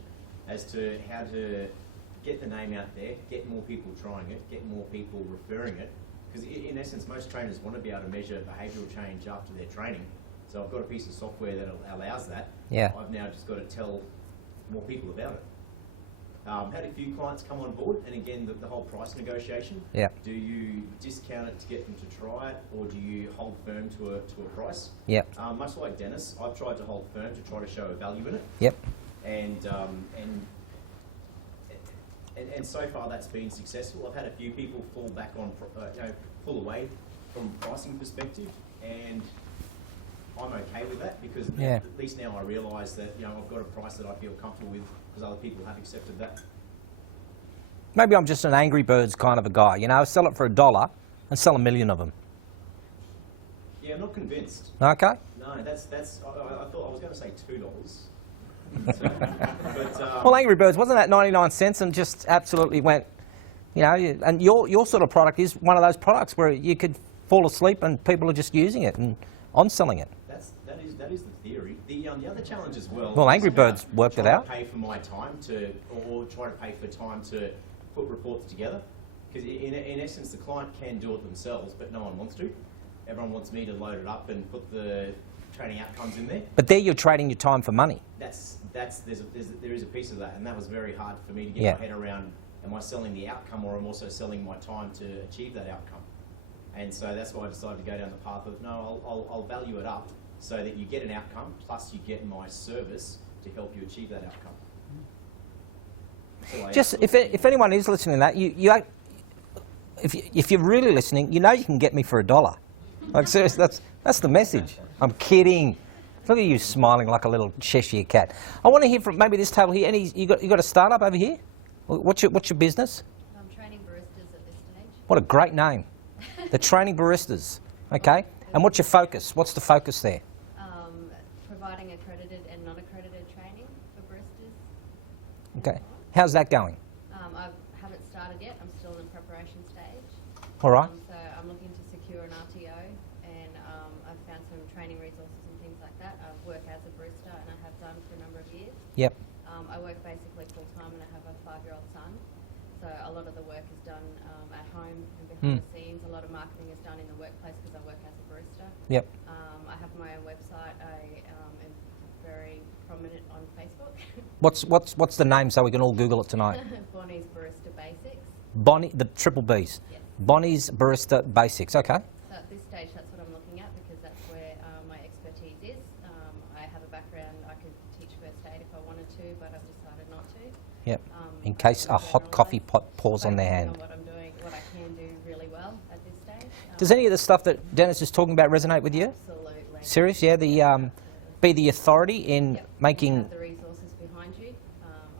as to how to get the name out there, get more people trying it, get more people referring it. Because in essence, most trainers want to be able to measure behavioural change after their training. So I've got a piece of software that allows that. Yeah. I've now just got to tell more people about it. Had a few clients come on board, and again, the whole price negotiation. Yeah. Do you discount it to get them to try it, or do you hold firm to a price? Yep. Much like Dennis, I've tried to hold firm to try to show a value in it, Yep. and so far that's been successful. I've had a few people fall back on, pull away from pricing perspective, and I'm okay with that because Yeah. at least now I realise that I've got a price that I feel comfortable with because other people have accepted that. Maybe I'm just an Angry Birds kind of a guy, sell it for $1 and sell 1 million of them. Yeah, I'm not convinced. Okay? No, that's. I thought I was going to say $2. But Well, Angry Birds, wasn't that 99 cents and just absolutely went, and your sort of product is one of those products where you could fall asleep and people are just using it and on selling it. that is the theory. The other challenge as well. Well, Angry is Birds worked it trying out. to pay for my time or try to pay for time to put reports together, because in essence the client can do it themselves, but no one wants to. Everyone wants me to load it up and put the training outcomes in there. But there you're trading your time for money. There is a piece of that, and that was very hard for me to get Yeah. my head around. Am I selling the outcome, or am I also selling my time to achieve that outcome? And so that's why I decided to go down the path of no, I'll value it up so that you get an outcome plus you get my service to help you achieve that outcome. So Just if anyone is listening to that, if you're really listening, you can get me for $1. Like seriously, that's the message. I'm kidding. Look at you smiling like a little Cheshire cat. I want to hear from maybe this table here. You got a startup over here? What's your business? I'm training baristas at this stage. What a great name. The training baristas. Okay. And what's your focus? What's the focus there? Providing accredited and non-accredited training for baristas. Okay. How's that going? I haven't started yet. I'm still in the preparation stage. All right. So I'm looking to secure an RTO, and I've found some training resources and things like that. I work as a barista, and I have done for a number of years. Yep. I work basically full-time, and I have a 5-year-old son. So a lot of the work is done at home and behind the scenes. A lot of marketing is done in the workplace because I work as a barista. Yep. I have my own website. I am very prominent on Facebook. What's the name so we can all Google it tonight? Bonnie's Barista Basics. Bonnie, the triple B's. Yes. Bonnie's Barista Basics. Okay. So at this stage, that's what I'm looking at because that's where my expertise is. I have a background. I could teach first aid if I wanted to, but I've decided not to. Yep. In case a hot coffee pot pours on their hand. What I'm doing, what I can do really well at this stage. Does any of the stuff that Dennis is talking about resonate with you? Absolutely. Serious? Yeah. Be the authority in Yep. making. You have the resources behind you.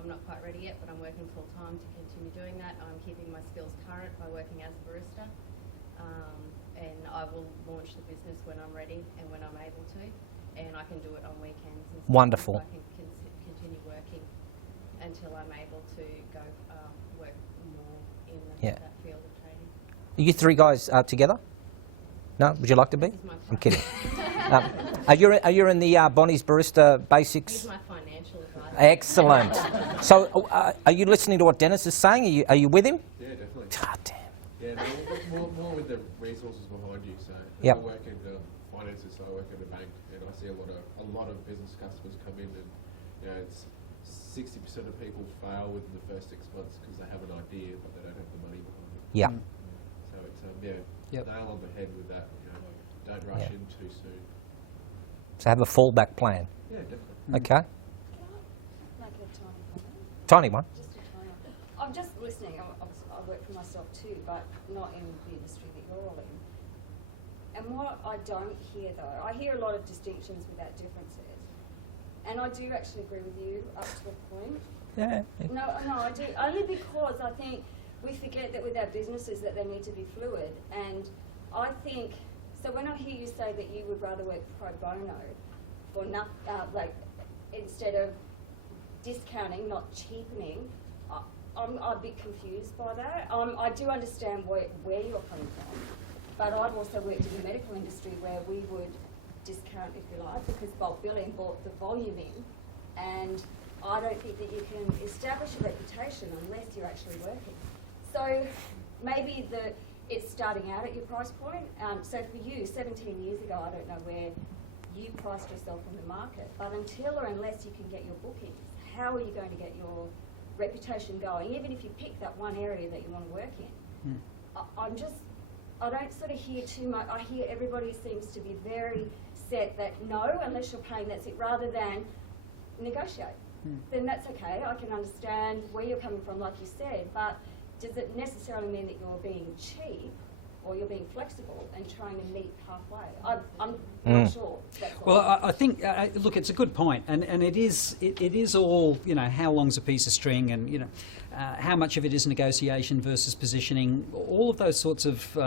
I'm not quite ready yet, but I'm working full time to continue doing that. I'm keeping my skills current by working as a barista, and I will launch the business when I'm ready and when I'm able to, and I can do it on weekends. And stuff, Wonderful. so I can continue working until I'm able to go work more in Yeah. that field of training. Are you three guys together? No? Would you like to be? This is my I'm kidding. Are you in the Bonnie's Barista Basics? He's my financial advisor. Excellent. So, are you listening to what Dennis is saying? Are you with him? Yeah, definitely. God damn. Yeah, more with the resources behind you. So Yep. I work in finances, so I work at a bank, and I see a lot of business customers come in, and it's 60% of people fail within the first 6 months because they have an idea but they don't have the money behind it. Yeah. So it's Yep. nail on the head with that. Don't rush Yeah. in too soon. So have a fallback plan. Yeah, definitely. Okay. Can I make a tiny comment? Tiny one. Just a tiny one. I'm just listening. I work for myself too, but not in the industry that you're all in. And what I don't hear though, I hear a lot of distinctions without differences. And I do actually agree with you up to a point. Yeah. No, I do. Only because I think we forget that with our businesses that they need to be fluid. And I think, so when I hear you say that you would rather work pro bono for like instead of discounting, not cheapening, I'm a bit confused by that. I do understand where you're coming from, but I've also worked in the medical industry where we would discount, if you like, because bulk billing brought the volume in, and I don't think that you can establish a reputation unless you're actually working. So maybe it's starting out at your price point. So for you, 17 years ago, I don't know where you priced yourself in the market, but until or unless you can get your bookings, how are you going to get your reputation going, even if you pick that one area that you want to work in? I don't sort of hear too much. I hear everybody seems to be very set that no, unless you're paying, that's it, rather than negotiate. Then that's okay. I can understand where you're coming from, like you said, but does it necessarily mean that you're being cheap or you're being flexible and trying to meet halfway? I'm not sure. Well, I think, look, it's a good point, and it is all, you know, how long's a piece of string, and, you know, how much of it is negotiation versus positioning. All of those sorts of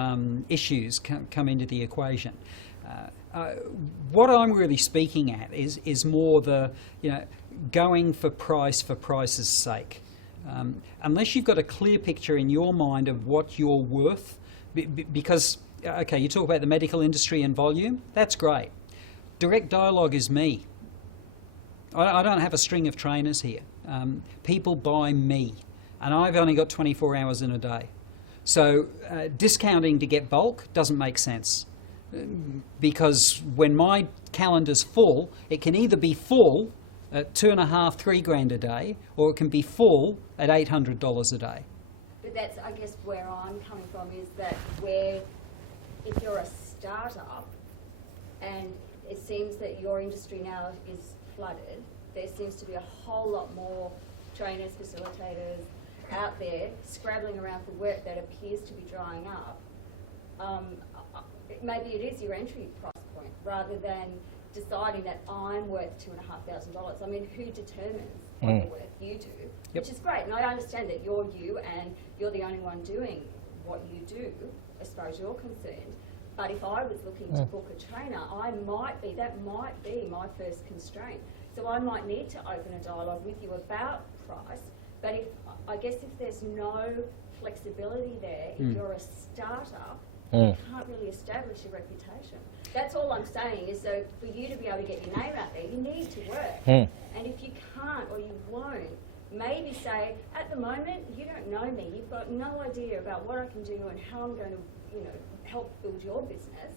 issues come into the equation. What I'm really speaking at is more the, you know, going for price's sake. Unless you've got a clear picture in your mind of what you're worth, because, okay, you talk about the medical industry and volume, that's great. Direct dialogue is me. I don't have a string of trainers here. People buy me, and I've only got 24 hours in a day. So discounting to get bulk doesn't make sense, because when my calendar's full, it can either be full at $2,500, $3,000 a day, or it can be full at $800 a day. But that's, I guess, where I'm coming from, is that where if you're a startup and it seems that your industry now is flooded, there seems to be a whole lot more trainers, facilitators out there scrabbling around for work that appears to be drying up. Maybe it is your entry price point rather than deciding that I'm worth $2,500. I mean, who determines what you're worth? You do, which is great. And I understand that you're you and you're the only one doing what you do, as far as you're concerned. But if I was looking to book a trainer, that might be my first constraint. So I might need to open a dialogue with you about price. But I guess if there's no flexibility there, if you're a startup, you can't really establish a reputation. That's all I'm saying, is so for you to be able to get your name out there, you need to work. And if you can't or you won't, maybe say, at the moment, you don't know me. You've got no idea about what I can do and how I'm going to, you know, help build your business.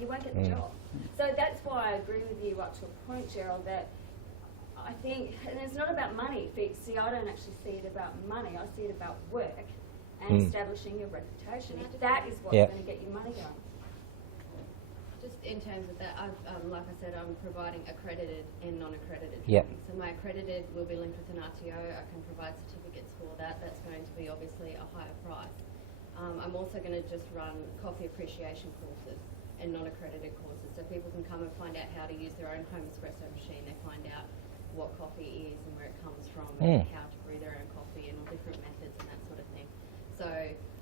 You won't get the job. So that's why I agree with you up to a point, Gerald, that I think, and it's not about money. See, I don't actually see it about money. I see it about work and establishing your reputation. That is what's going to get your money going. Just in terms of that, like I said, I'm providing accredited and non-accredited Yep. training. So my accredited will be linked with an RTO. I can provide certificates for that. That's going to be obviously a higher price. I'm also going to just run coffee appreciation courses and non-accredited courses, so people can come and find out how to use their own home espresso machine. They find out what coffee is and where it comes from and how to brew their own coffee and all different methods and that sort of thing. So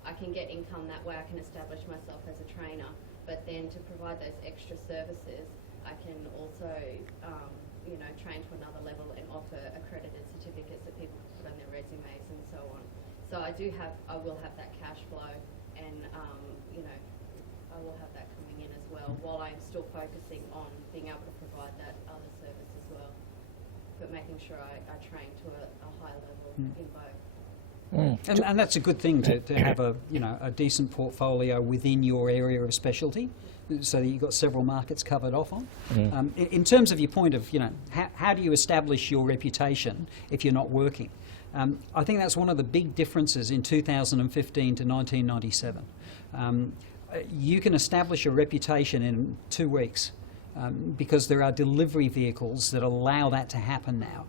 I can get income that way. I can establish myself as a trainer. But then to provide those extra services, I can also, you know, train to another level and offer accredited certificates that people can put on their resumes and so on. So I will have that cash flow, and you know, I will have that coming in as well, while I'm still focusing on being able to provide that other service as well. But making sure I train to a high level in both. And that's a good thing to have a decent portfolio within your area of specialty, so that you've got several markets covered off on. In terms of your point of, you know, how do you establish your reputation if you're not working? I think that's one of the big differences in 2015 to 1997. You can establish a reputation in 2 weeks. Because there are delivery vehicles that allow that to happen now.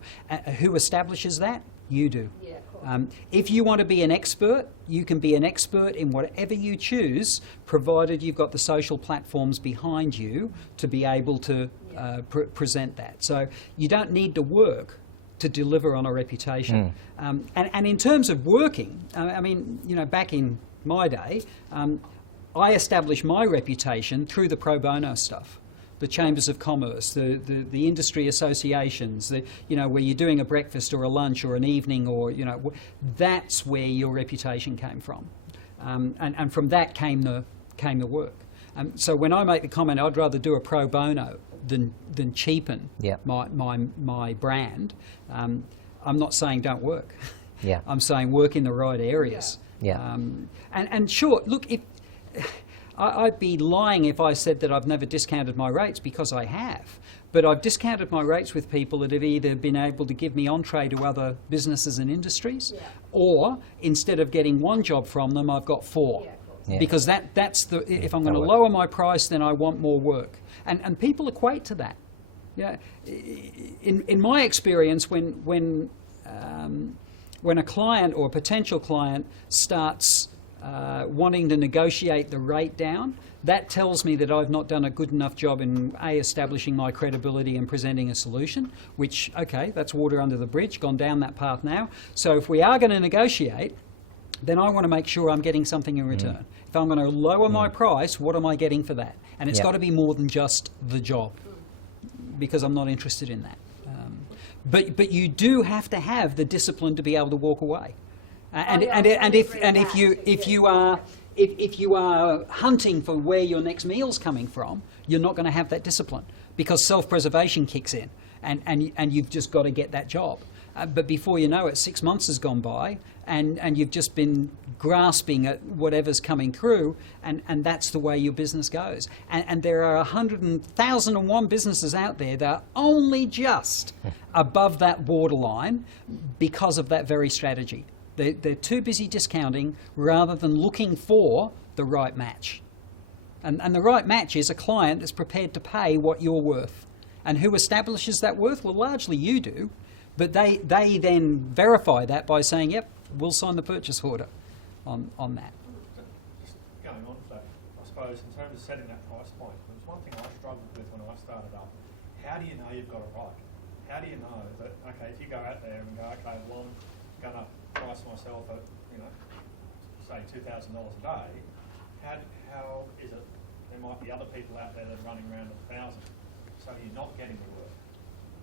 Who establishes that? You do. Yeah, of course. If you want to be an expert, you can be an expert in whatever you choose, provided you've got the social platforms behind you to be able to present that. So you don't need to work to deliver on a reputation. And in terms of working, I mean, you know, back in my day, I established my reputation through the pro bono stuff. The chambers of commerce, the industry associations, you know, where you're doing a breakfast or a lunch or an evening, or, you know, that's where your reputation came from. And from that came the work. So when I make the comment, I'd rather do a pro bono than cheapen my brand, I'm not saying don't work. Yeah. I'm saying work in the right areas. Yeah. And sure, look, if I'd be lying if I said that I've never discounted my rates, because I have. But I've discounted my rates with people that have either been able to give me entree to other businesses and industries, or instead of getting one job from them, I've got four. Yeah. Because that's the, if I'm going to lower my price, then I want more work. And people equate to that. Yeah. In my experience, when a client or a potential client starts wanting to negotiate the rate down, that tells me that I've not done a good enough job in establishing my credibility and presenting a solution, which, okay, that's water under the bridge, gone down that path now. So if we are going to negotiate, then I want to make sure I'm getting something in return. If I'm going to lower my price, what am I getting for that? And it's got to be more than just the job, because I'm not interested in that. But you do have to have the discipline to be able to walk away. If you are hunting for where your next meal's coming from, you're not going to have that discipline, because self-preservation kicks in, and you've just got to get that job. But before you know it, 6 months has gone by, and you've just been grasping at whatever's coming through, and that's the way your business goes. And there are 1,001 businesses out there that are only just above that borderline because of that very strategy. They're too busy discounting rather than looking for the right match. And the right match is a client that's prepared to pay what you're worth. And who establishes that worth? Well, largely you do. But they then verify that by saying, yep, we'll sign the purchase order on that. Just going on for that, I suppose, in terms of setting that price point, there was one thing I struggled with when I started up. How do you know you've got it right? How do you know that, okay, if you go out there and go, okay, well, I'm going to price myself at, you know, say $2,000 a day, how is it there might be other people out there that are running around at 1,000, so you're not getting the work?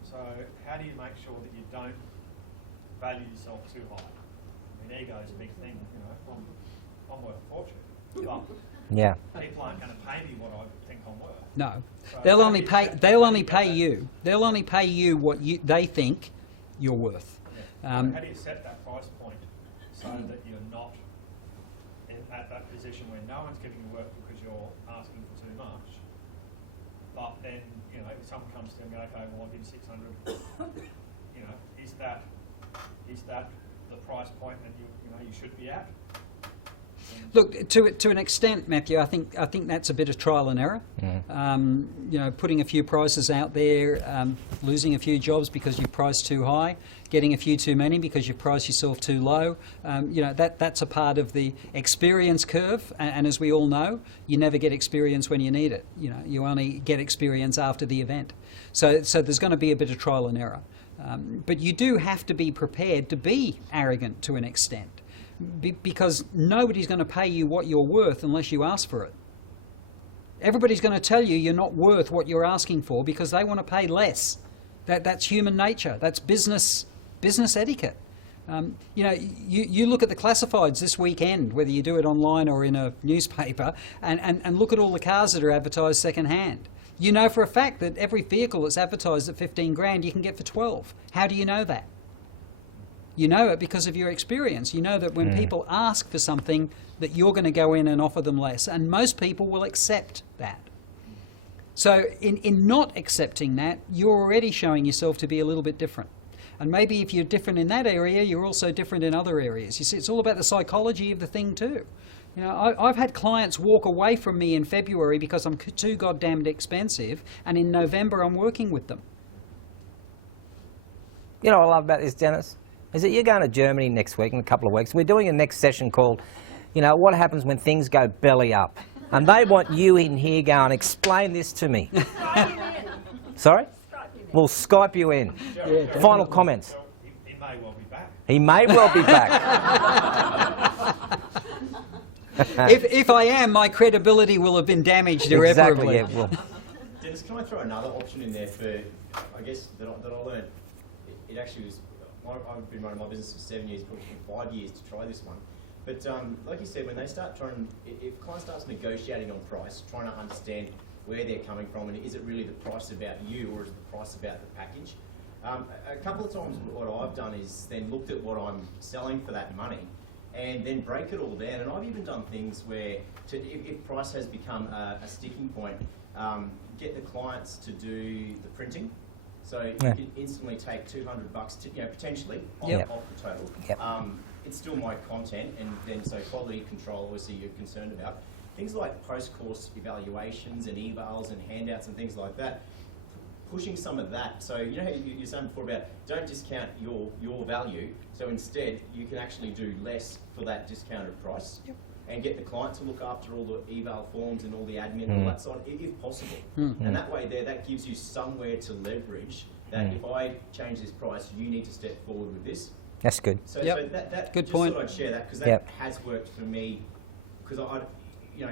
So how do you make sure that you don't value yourself too high? I mean, ego is a big thing, you know. I'm worth a fortune, but people aren't going to pay me what I think I'm worth. No, So they'll how only do you pay. set- They'll how do only you get pay that- you. They'll only pay you what they think you're worth. Yeah. Um, So how do you set that price point so that you're not at that position where no one's giving you work because you're asking for too much, but then, you know, if someone comes to you and go, okay, well, I'll give you 600, you know, is that the price point that you should be at? Look, to an extent, Matthew, I think that's a bit of trial and error. You know, putting a few prices out there, losing a few jobs because you priced too high, getting a few too many because you priced yourself too low. You know, that's a part of the experience curve. And as we all know, you never get experience when you need it. You know, you only get experience after the event. So there's going to be a bit of trial and error. But you do have to be prepared to be arrogant to an extent. Because nobody's going to pay you what you're worth unless you ask for it. Everybody's going to tell you you're not worth what you're asking for because they want to pay less. That's human nature. That's business etiquette. You know, you look at the classifieds this weekend, whether you do it online or in a newspaper, and look at all the cars that are advertised second-hand. You know for a fact that every vehicle that's advertised at 15 grand you can get for 12. How do you know that? You know it because of your experience. You know that when people ask for something that you're going to go in and offer them less, and most people will accept that. So in not accepting that, you're already showing yourself to be a little bit different. And maybe if you're different in that area, you're also different in other areas. You see, it's all about the psychology of the thing too. You know, I've had clients walk away from me in February because I'm too goddamn expensive, and in November I'm working with them. You know what I love about this, Dennis? Is that you're going to Germany next week, in a couple of weeks. We're doing a next session called, you know, what happens when things go belly up? And they want you in here going, explain this to me. Sorry? We'll Skype you in. Yeah, Final comments. may well be back. He may well be back. If I am, my credibility will have been damaged Exactly, irreparably. yeah, well, Dennis, can I throw another option in there for, I guess, that I learned? It actually was, I've been running my business for 7 years, probably 5 years to try this one. But like you said, when they start trying, if a client starts negotiating on price, trying to understand where they're coming from, and is it really the price about you, or is the price about the package? A couple of times what I've done is then looked at what I'm selling for that money, and then break it all down. And I've even done things where, if price has become a sticking point, get the clients to do the printing. So you can instantly take $200 potentially off the total. Yep. It's still my content, and then so quality control obviously you're concerned about. Things like post-course evaluations and evals and handouts and things like that. Pushing some of that, so you know how you were saying before about don't discount your value, so instead you can actually do less for that discounted price, and get the client to look after all the eval forms and all the admin and all that side, if possible. And that way that gives you somewhere to leverage that if I change this price, you need to step forward with this. that's good. So, Yep. so that Good just point. thought I'd share that, because that has worked for me, because I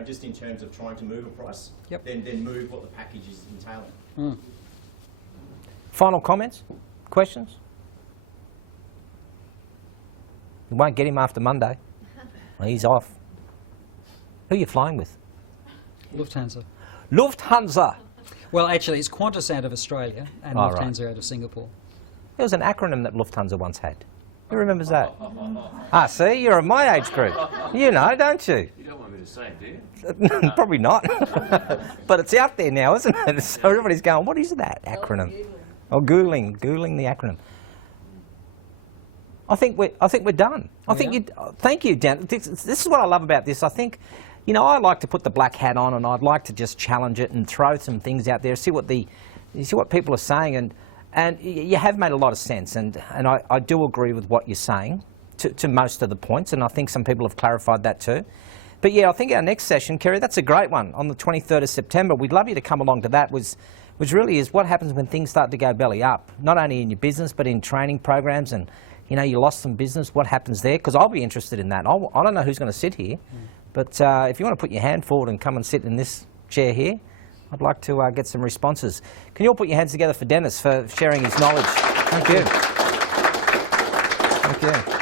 just in terms of trying to move a price, then move what the package is entailing. Final comments? Questions? You won't get him after Monday. Well, he's off. Who are you flying with? Lufthansa. Lufthansa. Well, actually, it's Qantas out of Australia and Oh, right. Lufthansa out of Singapore. There was an acronym that Lufthansa once had. Who remembers that? Ah, see, you're of my age group. You know, don't you? You don't want me to say it, do you? Probably not. But it's out there now, isn't it? So everybody's going, what is that acronym? Oh, Googling the acronym. I think we're done. Thank you, Dan. This is what I love about this. I think, you know, I like to put the black hat on, and I'd like to just challenge it and throw some things out there, see what people are saying, and you have made a lot of sense, and I do agree with what you're saying to most of the points, and I think some people have clarified that too. But yeah, I think our next session, Kerry, that's a great one on the 23rd of September. We'd love you to come along to that. Which really is what happens when things start to go belly up, not only in your business but in training programs, and you know, you lost some business, what happens there? Because I'll be interested in that. I don't know who's going to sit here, but if you want to put your hand forward and come and sit in this chair here, I'd like to get some responses. Can you all put your hands together for Dennis for sharing his knowledge? Thank you. Thank you.